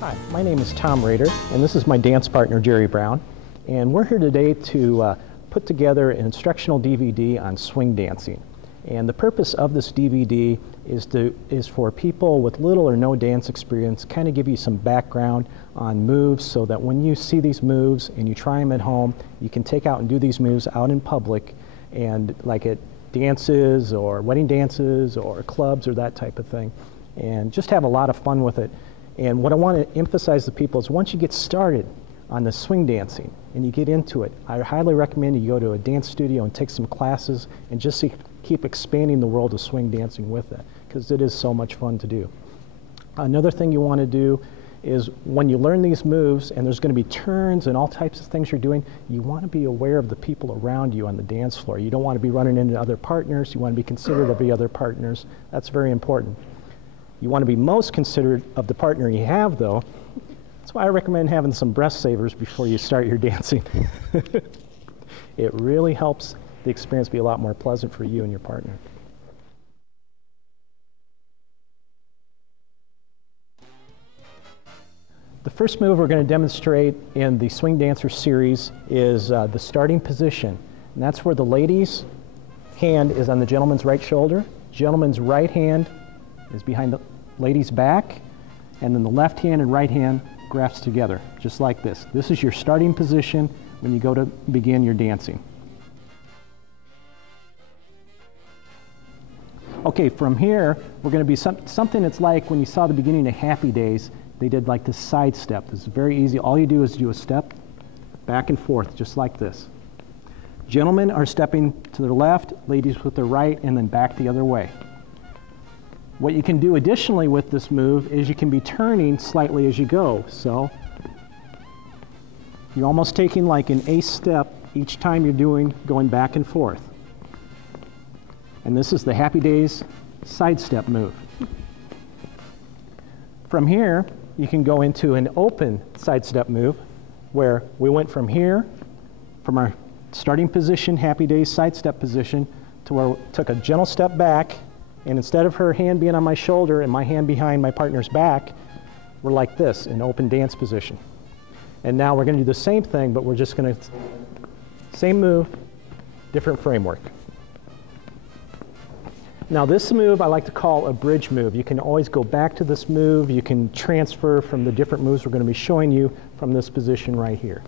Hi, my name is Tom Roeder, and this is my dance partner, Jerry Brown. And we're here today to put together an instructional DVD on swing dancing. And the purpose of this DVD is for people with little or no dance experience, kind of give you some background on moves so that when you see these moves and you try them at home, you can take out and do these moves out in public, and like at dances or wedding dances or clubs or that type of thing, and just have a lot of fun with it. And what I want to emphasize to people is once you get started on the swing dancing and you get into it, I highly recommend you go to a dance studio and take some classes and just keep expanding the world of swing dancing with it, because it is so much fun to do. Another thing you want to do is when you learn these moves and there's going to be turns and all types of things you're doing, you want to be aware of the people around you on the dance floor. You don't want to be running into other partners. You want to be considerate of the other partners. That's very important. You want to be most considerate of the partner you have, though. That's why I recommend having some breath savers before you start your dancing. It really helps the experience be a lot more pleasant for you and your partner. The first move we're going to demonstrate in the Swing Dancer series is the starting position. And that's where the lady's hand is on the gentleman's right shoulder. Gentleman's right hand is behind the lady's back, and then the left hand and right hand grasp together, just like this. This is your starting position when you go to begin your dancing. Okay, from here, we're going to be something that's like when you saw the beginning of Happy Days, they did like this side step. This is very easy. All you do is do a step back and forth, just like this. Gentlemen are stepping to their left, ladies with their right, and then back the other way. What you can do additionally with this move is you can be turning slightly as you go. So you're almost taking like an ace step each time you're going back and forth. And this is the Happy Days side step move. From here, you can go into an open side step move where we went from here, from our starting position, Happy Days side step position, to where we took a gentle step back. And instead of her hand being on my shoulder and my hand behind my partner's back, we're like this, in open dance position. And now we're going to do the same thing, but we're just going to, same move, different framework. Now this move I like to call a bridge move. You can always go back to this move. You can transfer from the different moves we're going to be showing you from this position right here.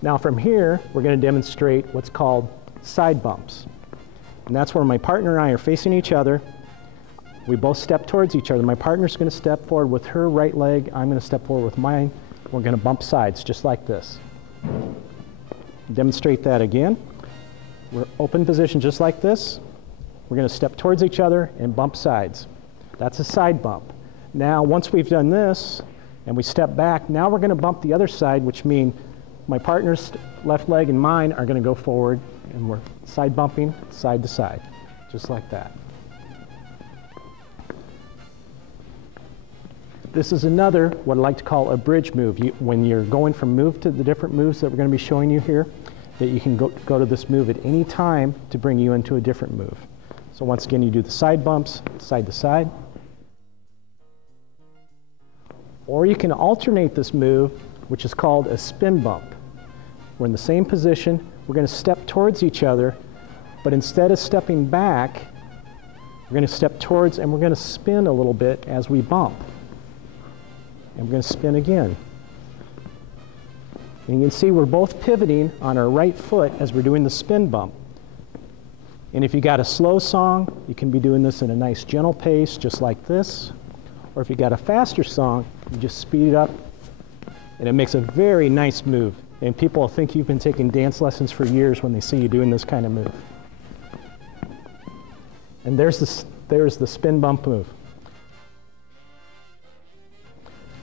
Now from here, we're going to demonstrate what's called side bumps. And that's where my partner and I are facing each other. We both step towards each other. My partner's going to step forward with her right leg. I'm going to step forward with mine. We're going to bump sides just like this. Demonstrate that again. We're open position just like this. We're going to step towards each other and bump sides. That's a side bump. Now, once we've done this and we step back, now we're going to bump the other side, which means my partner's left leg and mine are going to go forward, and we're side bumping side to side, just like that. This is another, what I like to call a bridge move. When you're going from move to the different moves that we're going to be showing you here, that you can go to this move at any time to bring you into a different move. So once again, you do the side bumps, side to side. Or you can alternate this move, which is called a spin bump. We're in the same position. We're going to step towards each other, but instead of stepping back, we're going to step towards and we're going to spin a little bit as we bump. And we're going to spin again. And you can see we're both pivoting on our right foot as we're doing the spin bump. And if you got a slow song, you can be doing this in a nice gentle pace, just like this. Or if you got a faster song, you just speed it up, and it makes a very nice move. And people will think you've been taking dance lessons for years when they see you doing this kind of move. And there's the spin bump move.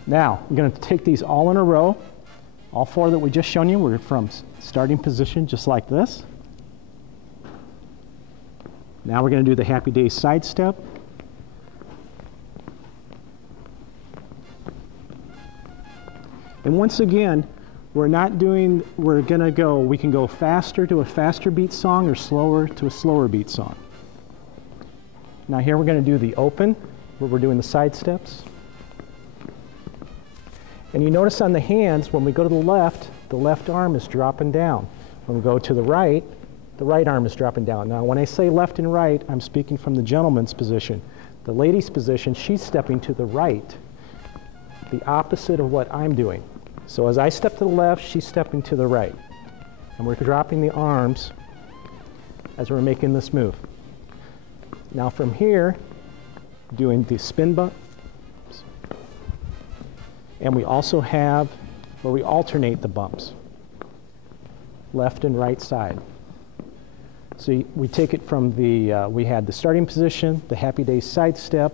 Now, I'm going to take these all in a row. All four that we just shown you, we're from starting position just like this. Now we're going to do the Happy Days side step. And once again, we can go faster to a faster beat song or slower to a slower beat song. Now here we're going to do the open where we're doing the side steps. And you notice on the hands, when we go to the left arm is dropping down. When we go to the right arm is dropping down. Now, when I say left and right, I'm speaking from the gentleman's position. The lady's position, she's stepping to the right, the opposite of what I'm doing. So as I step to the left, she's stepping to the right. And we're dropping the arms as we're making this move. Now from here, doing the spin bump. And we also have where we alternate the bumps, left and right side. So we take it from we had the starting position, the Happy Days side step,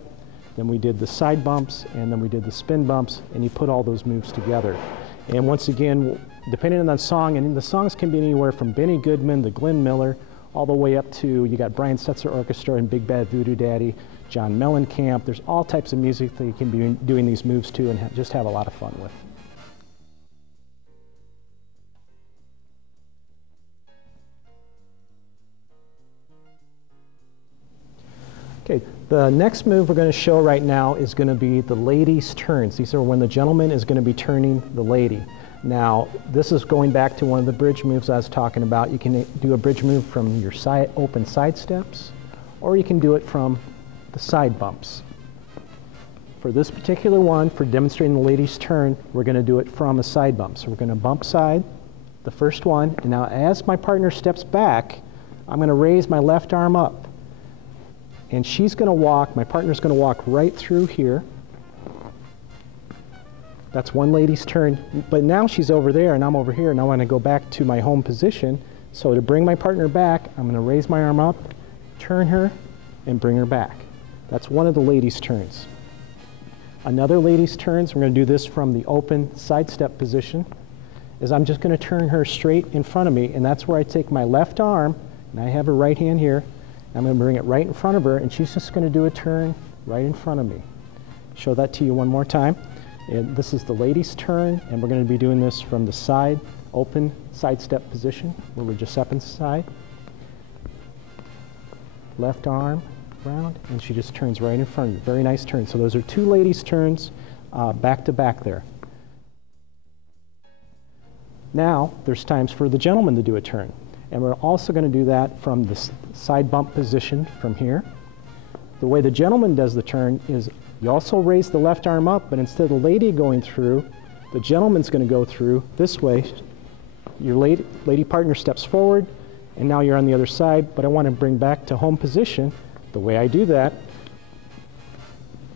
then we did the side bumps, and then we did the spin bumps, and you put all those moves together. And once again, depending on the song, and the songs can be anywhere from Benny Goodman, the Glenn Miller, all the way up to, you got Brian Setzer Orchestra and Big Bad Voodoo Daddy, John Mellencamp. There's all types of music that you can be doing these moves to and just have a lot of fun with. Okay, the next move we're going to show right now is going to be the lady's turns. These are when the gentleman is going to be turning the lady. Now, this is going back to one of the bridge moves I was talking about. You can do a bridge move from your open side steps, or you can do it from the side bumps. For this particular one, for demonstrating the lady's turn, we're going to do it from a side bump. So we're going to bump side, the first one, and now as my partner steps back, I'm going to raise my left arm up. And she's going to walk, my partner's going to walk right through here. That's one lady's turn, but now she's over there and I'm over here, and I want to go back to my home position. So to bring my partner back, I'm going to raise my arm up, turn her, and bring her back. That's one of the lady's turns. Another lady's turns, we're going to do this from the open side step position, is I'm just going to turn her straight in front of me, and that's where I take my left arm, and I have her right hand here, I'm going to bring it right in front of her, and she's just going to do a turn right in front of me. Show that to you one more time. And this is the lady's turn, and we're going to be doing this from the side, open side step position, where we're just up inside. Left arm round, and she just turns right in front of you. Very nice turn. So those are two ladies' turns back to back there. Now, there's times for the gentleman to do a turn. And we're also going to do that from the side bump position from here. The way the gentleman does the turn is you also raise the left arm up, but instead of the lady going through, the gentleman's going to go through this way. Your lady partner steps forward, and now you're on the other side, but I want to bring back to home position. The way I do that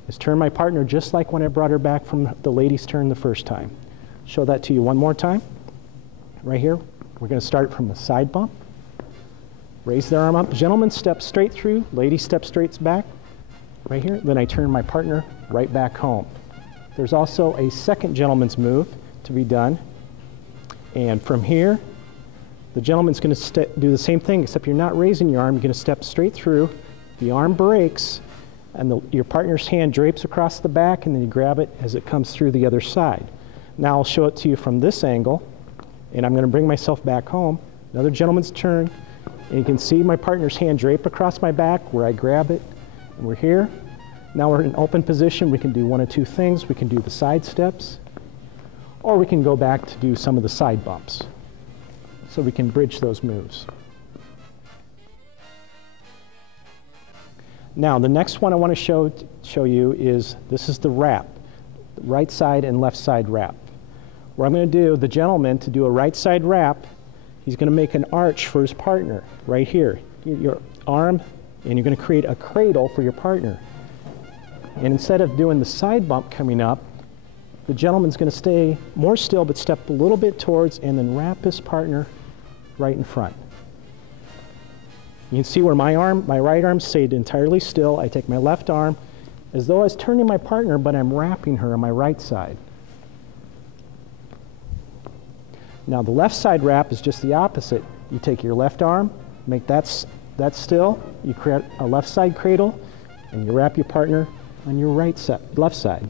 is turn my partner just like when I brought her back from the lady's turn the first time. Show that to you one more time. Right here. We're going to start from the side bump. Raise the arm up. Gentleman steps straight through. Lady steps straight back. Right here. Then I turn my partner right back home. There's also a second gentleman's move to be done. And from here, the gentleman's going to do the same thing, except you're not raising your arm. You're going to step straight through. The arm breaks, and your partner's hand drapes across the back, and then you grab it as it comes through the other side. Now I'll show it to you from this angle. And I'm going to bring myself back home. Another gentleman's turn. And you can see my partner's hand drape across my back where I grab it. And we're here. Now we're in open position. We can do one of two things. We can do the side steps, or we can go back to do some of the side bumps. So we can bridge those moves. Now the next one I want to show you is, this is the wrap. The right side and left side wrap. What I'm going to do, the gentleman, to do a right side wrap, he's going to make an arch for his partner right here. Your arm, and you're going to create a cradle for your partner. And instead of doing the side bump coming up, the gentleman's going to stay more still but step a little bit towards and then wrap his partner right in front. You can see where my right arm stayed entirely still. I take my left arm as though I was turning my partner, but I'm wrapping her on my right side. Now the left side wrap is just the opposite. You take your left arm, make that still, you create a left side cradle, and you wrap your partner on your left side.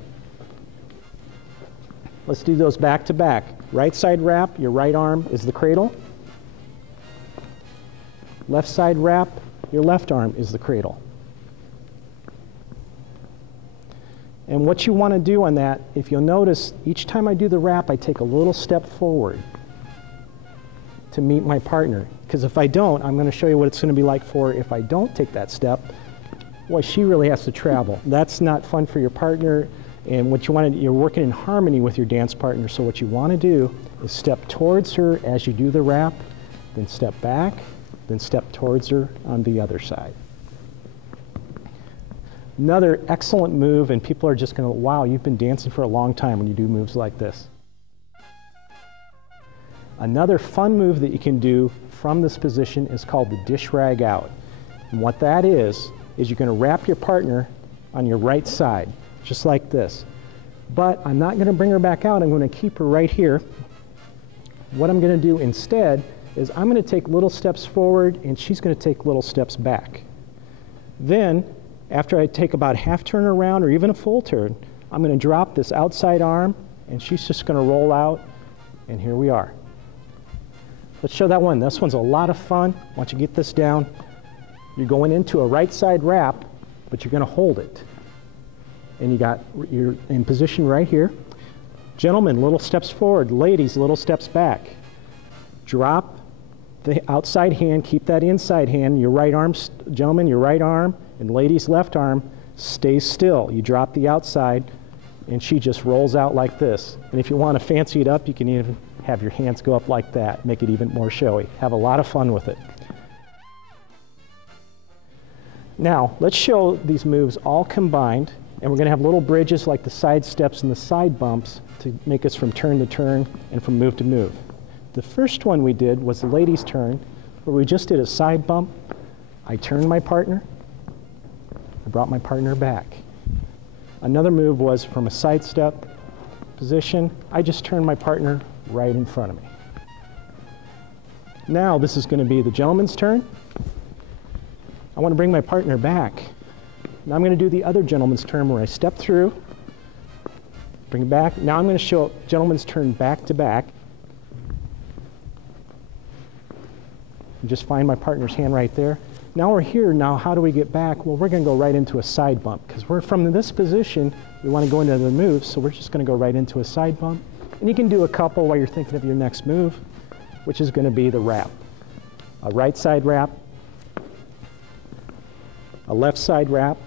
Let's do those back to back. Right side wrap, your right arm is the cradle. Left side wrap, your left arm is the cradle. And what you want to do on that, if you'll notice, each time I do the wrap, I take a little step forward to meet my partner. Because if I don't, I'm going to show you what it's going to be like for if I don't take that step. Boy, she really has to travel. That's not fun for your partner. And what you want to, you're working in harmony with your dance partner. So what you want to do is step towards her as you do the wrap, then step back, then step towards her on the other side. Another excellent move, and people are just going to, wow, you've been dancing for a long time when you do moves like this. Another fun move that you can do from this position is called the Dishrag out. And what that is you're going to wrap your partner on your right side, just like this. But I'm not going to bring her back out. I'm going to keep her right here. What I'm going to do instead is I'm going to take little steps forward, and she's going to take little steps back. Then, after I take about half turn around or even a full turn, I'm going to drop this outside arm, and she's just going to roll out, and here we are. Let's show that one. This one's a lot of fun. Once you get this down, you're going into a right side wrap, but you're going to hold it. And you're in position right here. Gentlemen, little steps forward. Ladies, little steps back. Drop the outside hand, keep that inside hand. Your right arm, gentlemen, your right arm, and ladies' left arm stays still. You drop the outside, and she just rolls out like this. And if you want to fancy it up, you can even have your hands go up like that, make it even more showy. Have a lot of fun with it. Now, let's show these moves all combined, and we're going to have little bridges like the side steps and the side bumps to make us from turn to turn and from move to move. The first one we did was the ladies' turn, where we just did a side bump. I turned my partner, I brought my partner back. Another move was from a side step position, I just turned my partner right in front of me. Now this is going to be the gentleman's turn. I want to bring my partner back. Now I'm going to do the other gentleman's turn where I step through, bring it back. Now I'm going to show gentleman's turn back to back. And just find my partner's hand right there. Now we're here. Now how do we get back? Well, we're going to go right into a side bump because we're from this position. We want to go into the moves, so we're just going to go right into a side bump. And you can do a couple while you're thinking of your next move, which is going to be the wrap. A right side wrap, a left side wrap,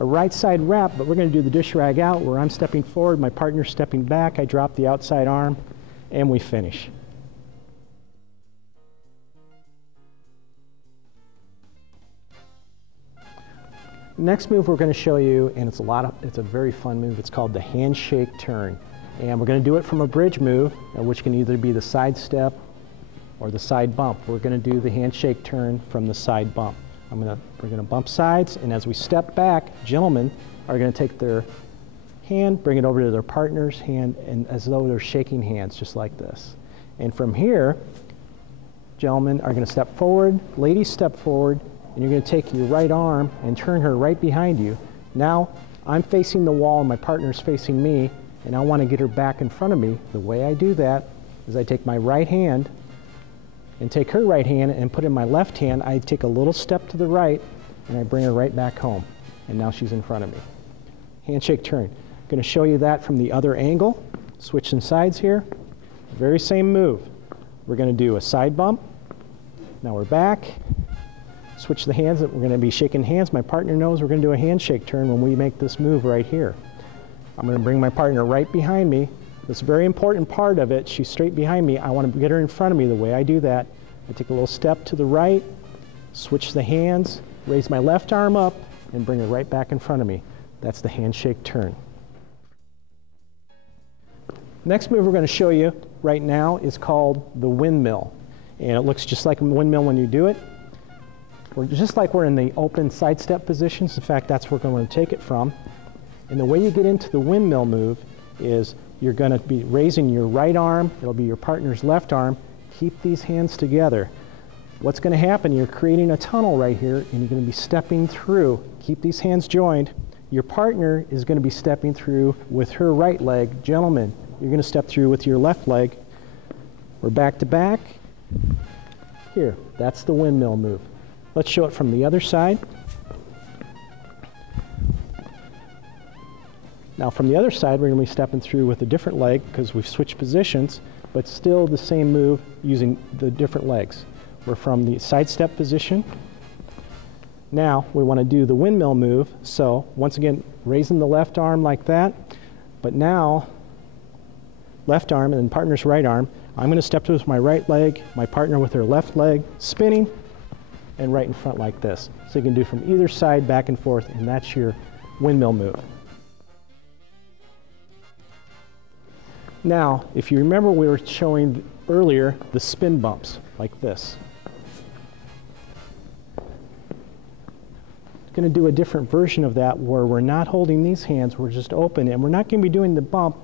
a right side wrap, but we're going to do the Dishrag out where I'm stepping forward, my partner's stepping back, I drop the outside arm, and we finish. Next move we're going to show you, and it's a very fun move. It's called the Handshake turn. And we're going to do it from a bridge move, which can either be the side step or the side bump. We're going to do the Handshake turn from the side bump. We're going to bump sides, and as we step back, gentlemen are going to take their hand, bring it over to their partner's hand, and as though they're shaking hands, just like this. And from here, gentlemen are going to step forward, ladies step forward, and you're going to take your right arm and turn her right behind you. Now, I'm facing the wall and my partner's facing me, and I want to get her back in front of me. The way I do that is I take my right hand and take her right hand and put in my left hand. I take a little step to the right, and I bring her right back home. And now she's in front of me. Handshake turn. I'm going to show you that from the other angle. Switching sides here. Very same move. We're going to do a side bump. Now we're back. Switch the hands. We're going to be shaking hands. My partner knows we're going to do a handshake turn when we make this move right here. I'm going to bring my partner right behind me. This very important part of it, she's straight behind me. I want to get her in front of me. The way I do that, I take a little step to the right, switch the hands, raise my left arm up, and bring her right back in front of me. That's the handshake turn. Next move we're going to show you right now is called the windmill. And it looks just like a windmill when you do it. Just like we're in the open side step positions. In fact, that's where we're going to take it from. And the way you get into the windmill move is you're going to be raising your right arm. It'll be your partner's left arm. Keep these hands together. What's going to happen, you're creating a tunnel right here, and you're going to be stepping through. Keep these hands joined. Your partner is going to be stepping through with her right leg. Gentlemen, you're going to step through with your left leg. We're back to back. Here, that's the windmill move. Let's show it from the other side. Now from the other side, we're going to be stepping through with a different leg because we've switched positions, but still the same move using the different legs. We're from the side step position. Now we want to do the windmill move, so once again raising the left arm like that, but now left arm and then partner's right arm. I'm going to step with my right leg, my partner with her left leg, spinning, and right in front like this. So you can do from either side back and forth, and that's your windmill move. Now, if you remember, we were showing earlier the spin bumps like this. Going to do a different version of that where we're not holding these hands, we're just open, and we're not going to be doing the bump,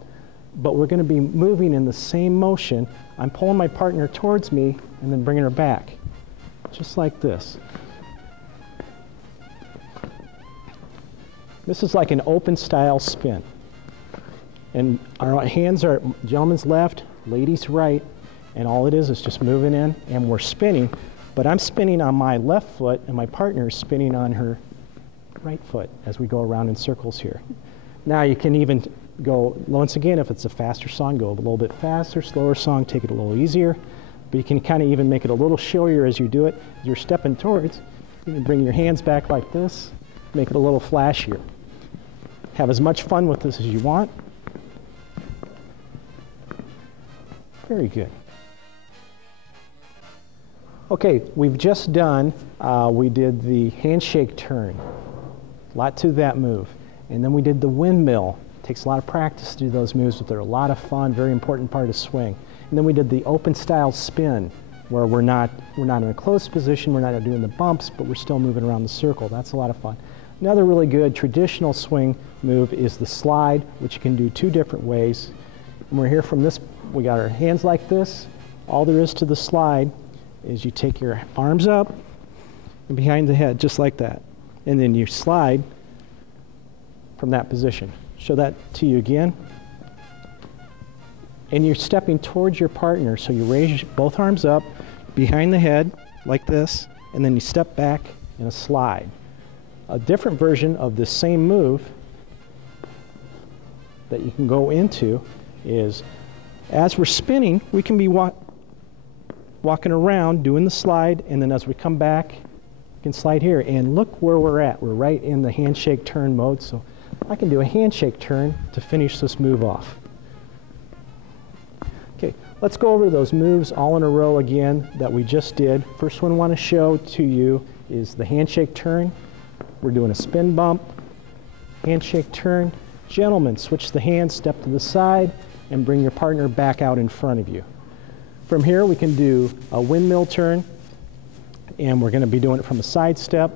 but we're going to be moving in the same motion. I'm pulling my partner towards me and then bringing her back, just like this. This is like an open style spin. And our hands are gentleman's left, lady's right, and all it is just moving in, and we're spinning, but I'm spinning on my left foot and my partner is spinning on her right foot as we go around in circles here. Now you can even go, once again, if it's a faster song, go a little bit faster, slower song, take it a little easier, but you can kind of even make it a little showier as you do it. As you're stepping towards, you can bring your hands back like this, make it a little flashier. Have as much fun with this as you want. Very good. Okay, we've just done, we did the handshake turn. A lot to that move. And then we did the windmill. It takes a lot of practice to do those moves, but they're a lot of fun, very important part of swing. And then we did the open style spin, where we're not in a closed position, we're not doing the bumps, but we're still moving around the circle. That's a lot of fun. Another really good traditional swing move is the slide, which you can do two different ways. And we're here from this, we got our hands like this. All there is to the slide is you take your arms up and behind the head, just like that. And then you slide from that position. Show that to you again. And you're stepping towards your partner, so you raise both arms up behind the head like this, and then you step back in a slide. A different version of the same move that you can go into is, as we're spinning, we can be walking around doing the slide, and then as we come back, you can slide here, and look where we're at. We're right in the handshake turn mode, so I can do a handshake turn to finish this move off. Okay, let's go over those moves all in a row again that we just did. First one I want to show to you is the handshake turn. We're doing a spin bump, handshake turn. Gentlemen, switch the hands, step to the side, and bring your partner back out in front of you. From here, we can do a windmill turn, and we're going to be doing it from a side step.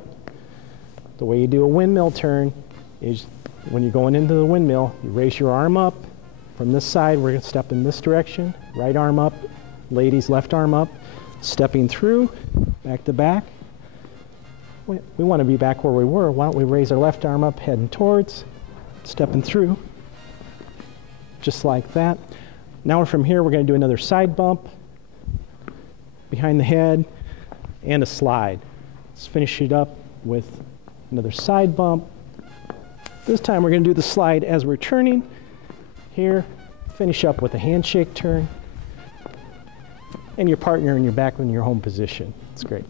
The way you do a windmill turn is when you're going into the windmill, you raise your arm up. From this side, we're going to step in this direction. Right arm up, ladies, left arm up. Stepping through, back to back. We want to be back where we were. Why don't we raise our left arm up, heading towards, stepping through, just like that. Now from here, we're going to do another side bump, behind the head, and a slide. Let's finish it up with another side bump. This time we're going to do the slide as we're turning. Here, finish up with a handshake turn, and your partner and you're back in your home position. It's great.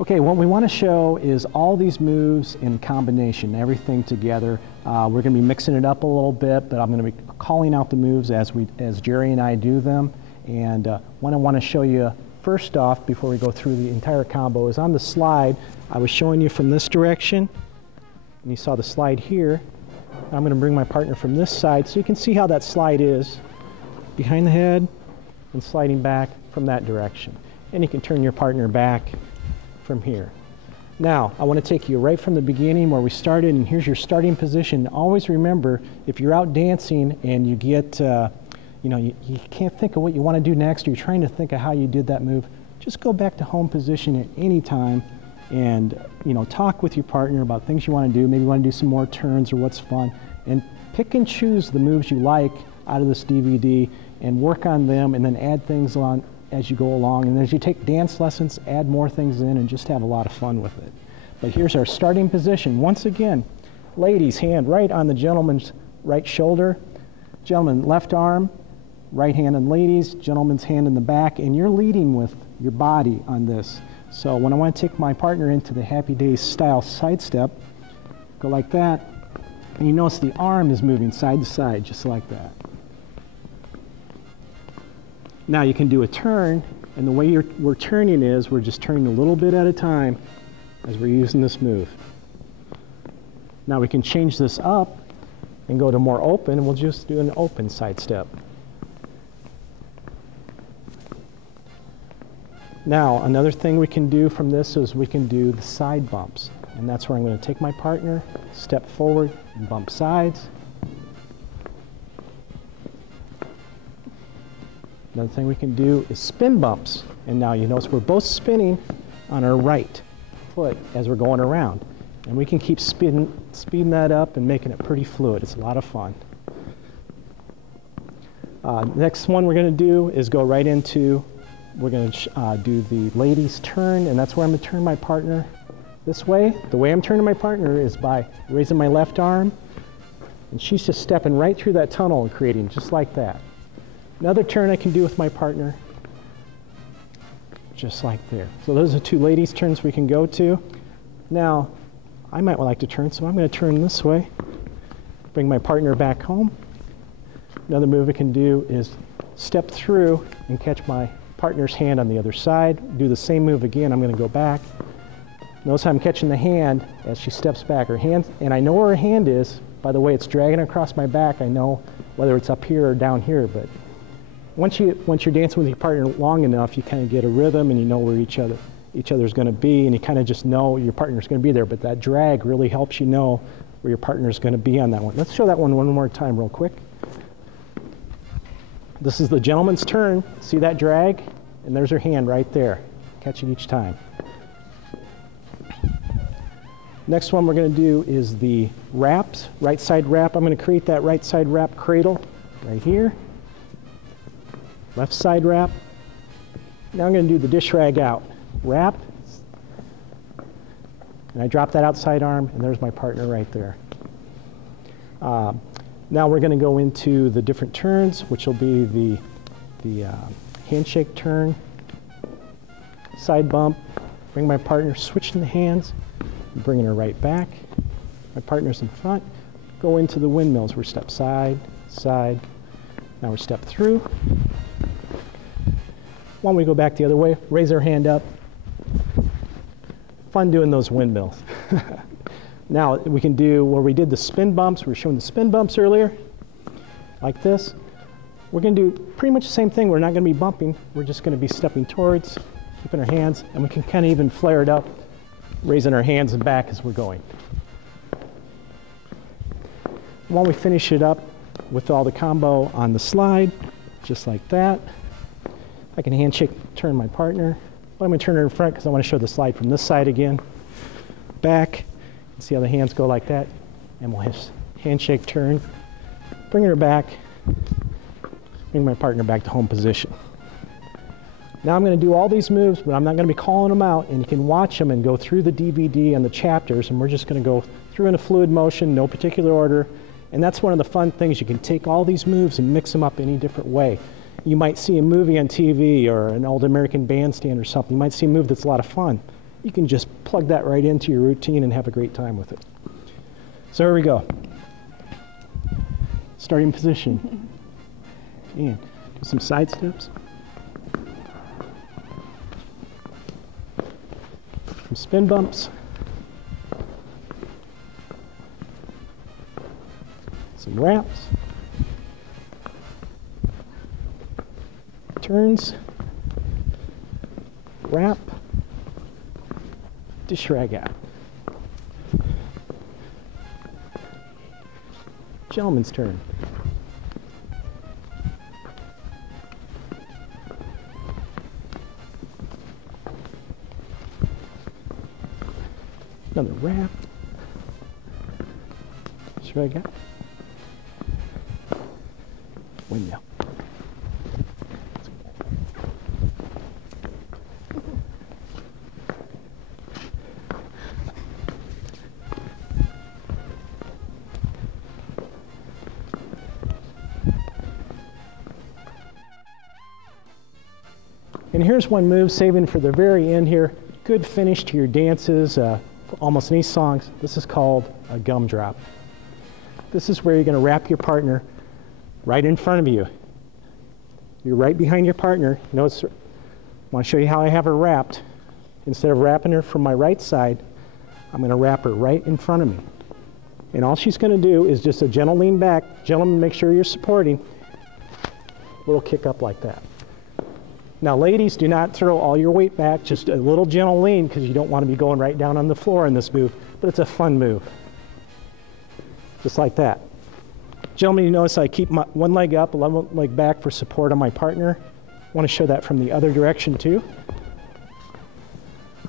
Okay, what we want to show is all these moves in combination, everything together. We're going to be mixing it up a little bit, but I'm going to be calling out the moves as Jerry and I do them. And what I want to show you first off, before we go through the entire combo, is on the slide. I was showing you from this direction, and you saw the slide here. I'm going to bring my partner from this side so you can see how that slide is, behind the head and sliding back from that direction. And you can turn your partner back from here. Now, I want to take you right from the beginning where we started, and here's your starting position. Always remember, if you're out dancing and you get, you can't think of what you want to do next, or you're trying to think of how you did that move, just go back to home position at any time and talk with your partner about things you want to do. Maybe you want to do some more turns or what's fun, and pick and choose the moves you like out of this DVD and work on them, and then add things on as you go along. And as you take dance lessons, add more things in and just have a lot of fun with it. But here's our starting position. Once again, Ladies, hand right on the gentleman's right shoulder. Gentleman, left arm, right hand on ladies, gentleman's hand in the back, and you're leading with your body on this. So when I want to take my partner into the Happy Days style side step, go like that, and you notice the arm is moving side to side, just like that. Now you can do a turn, and the way we're turning is we're just turning a little bit at a time as we're using this move. Now we can change this up and go to more open, and we'll just do an open side step. Now, another thing we can do from this is we can do the side bumps. And that's where I'm going to take my partner, step forward, and bump sides. Another thing we can do is spin bumps. And now you notice we're both spinning on our right foot as we're going around. And we can keep speeding that up and making it pretty fluid. It's a lot of fun. Next one we're going to do is go right into, we're going to do the ladies turn, and that's where I'm going to turn my partner this way. The way I'm turning my partner is by raising my left arm, and she's just stepping right through that tunnel and creating just like that. Another turn I can do with my partner, just like there. So those are two ladies turns we can go to. Now, I might like to turn, so I'm going to turn this way, bring my partner back home. Another move I can do is step through and catch my partner's hand on the other side. Do the same move again. I'm going to go back. Notice how I'm catching the hand as she steps back. Her hand, and I know where her hand is by the way it's dragging across my back. I know whether it's up here or down here, but once you're dancing with your partner long enough, you kind of get a rhythm and you know where each other's going to be, and you kind of just know your partner's going to be there. But that drag really helps you know where your partner's going to be on that one. Let's show that one more time real quick. This is the gentleman's turn. See that drag? And there's her hand right there. Catch it each time. Next one we're going to do is the wraps, right side wrap. I'm going to create that right side wrap cradle right here. Left side wrap. Now I'm going to do the Dishrag out. Wrap. And I drop that outside arm, and there's my partner right there. Now we're going to go into the different turns, which will be the handshake turn, side bump, bring my partner, switching the hands, bringing her right back. My partner's in front. Go into the windmills. We're step side, side. Now we're step through. Why don't we go back the other way, raise our hand up. Fun doing those windmills. Now we can do where we did the spin bumps. We were showing the spin bumps earlier, like this. We're going to do pretty much the same thing. We're not going to be bumping. We're just going to be stepping towards, keeping our hands, and we can kind of even flare it up, raising our hands and back as we're going. While we finish it up with all the combo on the slide, just like that, I can handshake turn my partner. But I'm going to turn her in front because I want to show the slide from this side again. Back. See how the hands go like that, and we'll handshake turn, bring her back, bring my partner back to home position. Now I'm going to do all these moves, but I'm not going to be calling them out, and you can watch them and go through the DVD and the chapters, and we're just going to go through in a fluid motion, no particular order, and that's one of the fun things. You can take all these moves and mix them up any different way. You might see a movie on TV or an old American bandstand or something. You might see a move that's a lot of fun. You can just plug that right into your routine and have a great time with it. So here we go. Starting position. And do some side steps. Some spin bumps. Some wraps. Turns. Wrap. Dishrag out. Gentleman's turn. Another wrap. Dishrag out. Windmill. And here's one move, saving for the very end here. Good finish to your dances, for almost any songs. This is called a gumdrop. This is where you're going to wrap your partner right in front of you. You're right behind your partner. Notice, I want to show you how I have her wrapped. Instead of wrapping her from my right side, I'm going to wrap her right in front of me. And all she's going to do is just a gentle lean back. Gentlemen, make sure you're supporting. Little kick up like that. Now, ladies, do not throw all your weight back, just a little gentle lean, because you don't want to be going right down on the floor in this move, but it's a fun move. Just like that. Gentlemen, you notice I keep my one leg up, one leg back for support on my partner. I want to show that from the other direction too.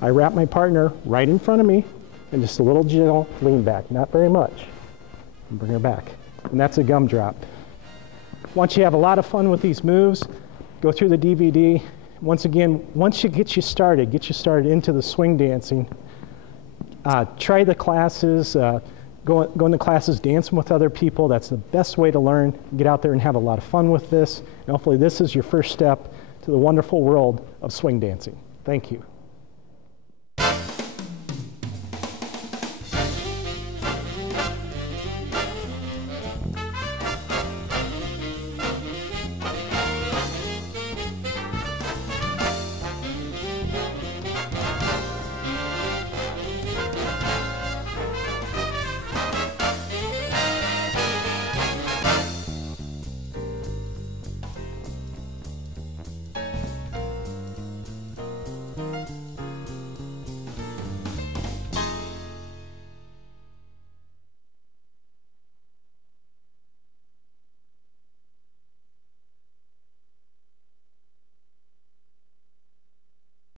I wrap my partner right in front of me, and just a little gentle lean back, not very much. And bring her back. And that's a gumdrop. Once you have a lot of fun with these moves, go through the DVD. Once again, once it gets you started into the swing dancing, try the classes, go into classes, dancing with other people. That's the best way to learn. Get out there and have a lot of fun with this. And hopefully this is your first step to the wonderful world of swing dancing. Thank you.